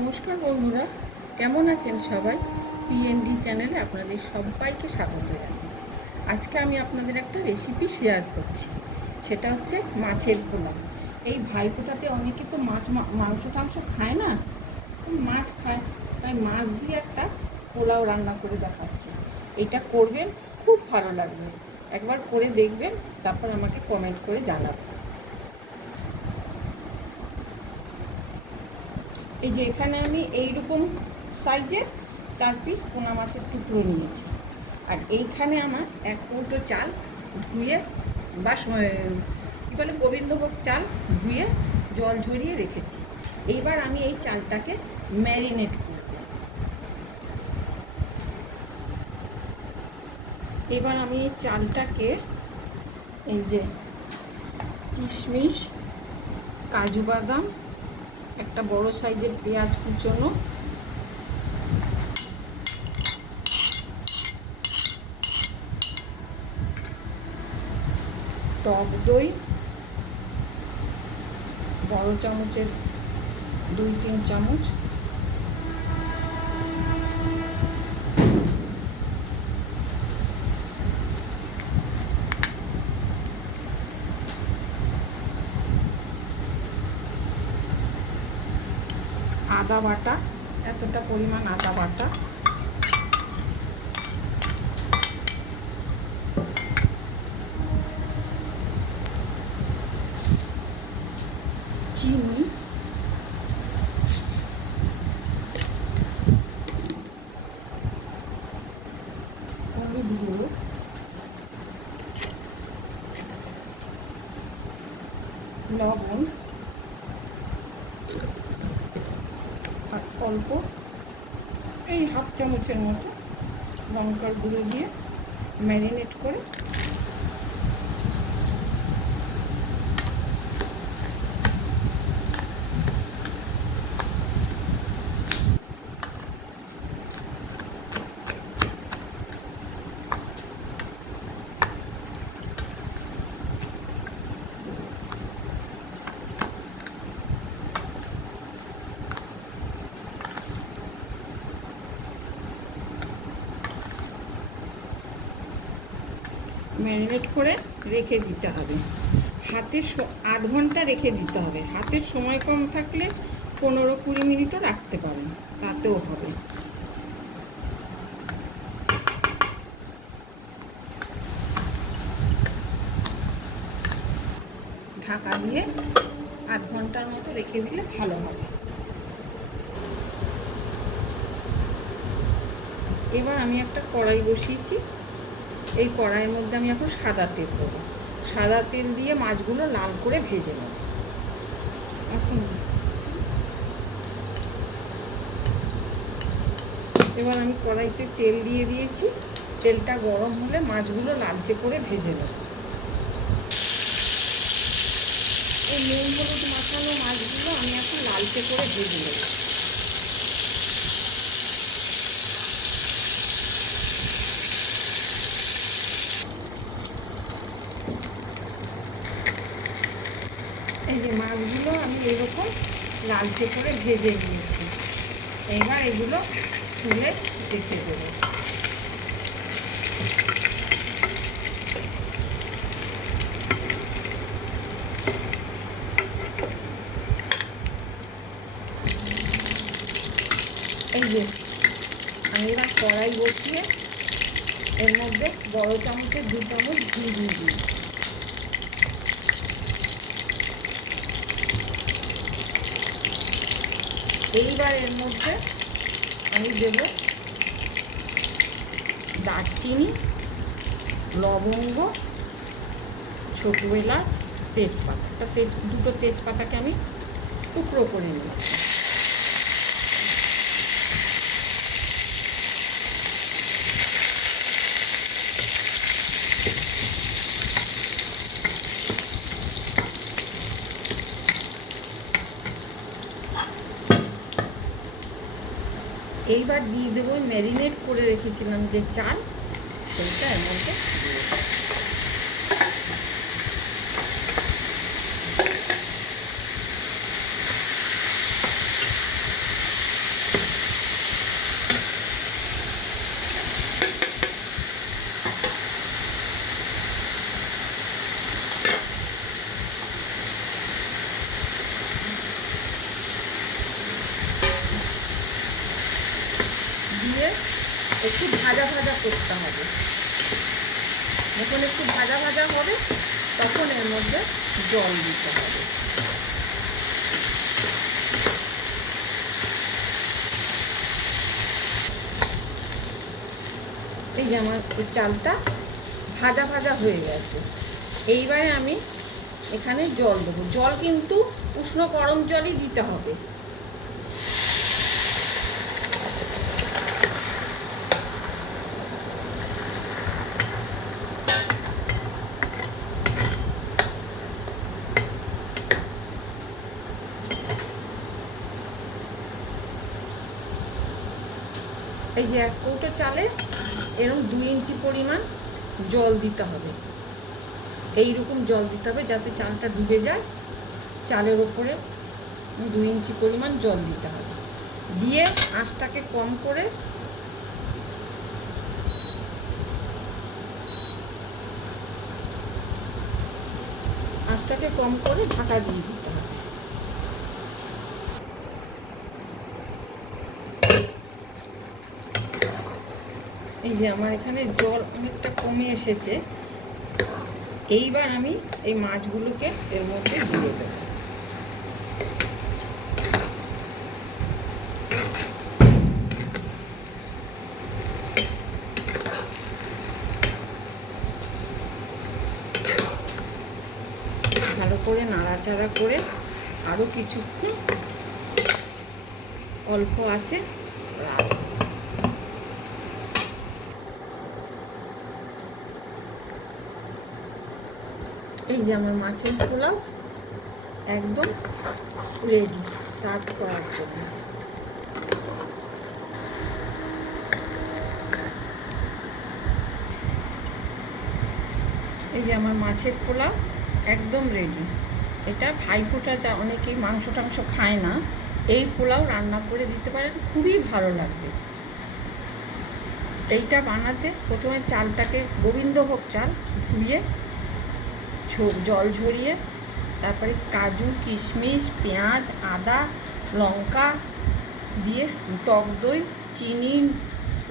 নমস্কার বন্ধুরা, কেমন আছেন সবাই? পিএনডি চ্যানেলে আপনাদের সবাইকে স্বাগত জানাই। আজকে আমি আপনাদের একটা রেসিপি শেয়ার করছি, সেটা হচ্ছে মাছের পোলাও। এই ভাইফোঁটাতে অনেকে তো মাংস খায় না, মাছ খায়, তাই মাছ দিয়ে একটা পোলাও রান্না করে দেখাচ্ছি। এটা করবেন, খুব ভালো লাগবে। একবার করে দেখবেন, তারপর আমাকে কমেন্ট করে জানাবেন। এই যে এখানে আমি এইরকম সাইজের 4 পিস পোনা মাছের টুকরো নিয়েছি, আর এইখানে আমার 1 কৌটো চাল ধুয়ে কী বলে গোবিন্দভোগ চাল ধুয়ে জল ঝরিয়ে রেখেছি। এইবার আমি এই চালটাকে ম্যারিনেট করব। এবার আমি এই চালটাকে এই যে কিশমিশ, কাজু বাদাম, একটা বড় সাইজের পেঁয়াজ কুচোনো, টক দই বড় চামচের 2-3 চামচ, আদা বাটা, এতটা পরিমাণ আদা বাটা, চিনি, হলুদ গুঁড়ো, লবণ আর অল্প এই 1/2 চামচের মতো লঙ্কার গুঁড়ো দিয়ে ম্যারিনেট করে রেখে দিতে হবে। আধ ঘন্টা রেখে দিতে হবে। হাতের সময় কম থাকলে 15-20 মিনিটও রাখতে পারেন, তাতেও হবে। ঢাকা দিয়ে আধ ঘন্টার মতো রেখে দিলে ভালো হবে। এবার আমি একটা কড়াই বসিয়েছি। এই কড়াইয়ের মধ্যে আমি এখন সাদা তেল দেবো। সাদা তেল দিয়ে মাছগুলো লাল করে ভেজে নেব। এবার আমি কড়াইতে তেল দিয়ে দিয়েছি। তেলটা গরম হলে মাছগুলো লালচে করে ভেজে নেব। এই নুন হলুদ মাখানো মাছগুলো আমি এখন লালচে করে ভেজে নেব। এই যে মাছগুলো আমি এরকম লালচে করে ভেজে নিয়েছি। এবার এগুলো তুলে রেখে দেবো। এই যে আমি এবার কড়াই বসিয়ে এর মধ্যে বড় চামচের 2 চামচ ঘি দিয়ে দিই। এইবার এর মধ্যে আমি দেব দারচিনি, লবঙ্গ, ছোটো এলাচ, তেজপাতা। দুটো তেজপাতাকে আমি টুকরো করে নিচ্ছি। এইবার দিয়ে দেবো ম্যারিনেট করে রেখেছিলাম যে চাল, সেইটা এর মধ্যে একটু ভাজা ভাজা করতে হবে। যখন একটু ভাজা ভাজা হবে তখন এর মধ্যে জল দিতে হবে। এই যে আমার চালটা ভাজা ভাজা হয়ে গেছে। এইবারে আমি এখানে জল দেবো। জল কিন্তু উষ্ণ গরম জলই দিতে হবে। এই যে 1 কৌটো চালে এরকম 2 ইঞ্চি পরিমাণ জল দিতে হবে। এইরকম জল দিতে হবে যাতে চালটা ডুবে যায়। চালের ওপরে 2 ইঞ্চি পরিমাণ জল দিতে হবে। দিয়ে আঁচটাকে কম করে ঢাকা দিয়ে দিতে হবে। এই যে আমার এখানে জল অনেকটা কমে এসেছে। এইবার আমি এই মাছগুলোকে এর মধ্যে দিয়ে দেব। ভালো করে নাড়াচাড়া করে আরও কিছুক্ষণ অল্প আছে রাখবো। এই যে আমার মাছের পোলাও একদম রেডি সার্ভ করার জন্য। এই যে আমার মাছের পোলাও একদম রেডি। এটা ভাইফোঁটা যা অনেকেই মাংস টাংস খায় না, এই পোলাও রান্না করে দিতে পারেন, খুবই ভালো লাগবে। এইটা বানাতে প্রথমে চালটাকে গোবিন্দভোগ চাল ধুয়ে জল ঝরিয়ে তারপরে কাজু কিশমিশ পেঁয়াজ আদা লঙ্কা দিয়ে টক দই চিনি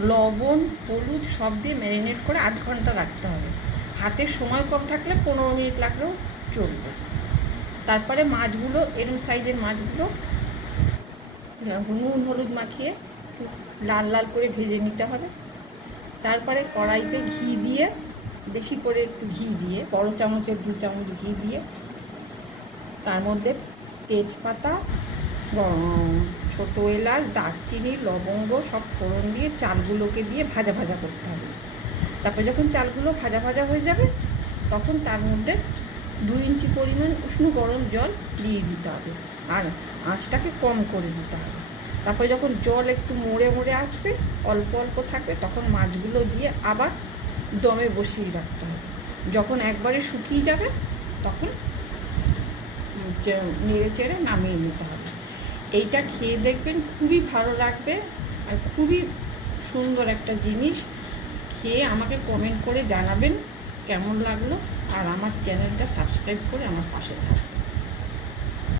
লবণ হলুদ সব দিয়ে ম্যারিনেট করে 8 ঘন্টা রাখতে হবে। হাতে সময় কম থাকলে 15 মিনিট লাগলেও চলবে। তারপরে মাছগুলো এরম সাইজের মাছগুলো নুন হলুদ মাখিয়ে লাল লাল করে ভেজে নিতে হবে। তারপরে কড়াইতে ঘি দিয়ে বেশি করে একটু ঘি দিয়ে বড় চামচের 2 চামচ ঘি দিয়ে তার মধ্যে তেজপাতা ছোট এলাচ দারচিনি লবঙ্গ সব ফোড়ন দিয়ে চালগুলোকে দিয়ে ভাজা ভাজা করতে হবে। তারপরে যখন চালগুলো ভাজা ভাজা হয়ে যাবে তখন তার মধ্যে 2 ইঞ্চি পরিমাণ উষ্ণ গরম জল দিয়ে দিতে হবে আর আঁচটাকে কম করে দিতে হবে। তারপরে যখন জল একটু মরে মরে আসবে অল্প অল্প থাকবে তখন মাছগুলো দিয়ে আবার দমে বসিয়ে রাখতে হবে। যখন একবারে শুকিয়ে যাবে তখন নেড়ে চেড়ে নামিয়ে নিতে হবে। এইটা খেয়ে দেখবেন খুবই ভালো লাগবে আর খুবই সুন্দর একটা জিনিস। খেয়ে আমাকে কমেন্ট করে জানাবেন কেমন লাগলো আর আমার চ্যানেলটা সাবস্ক্রাইব করে আমার পাশে থাকবেন।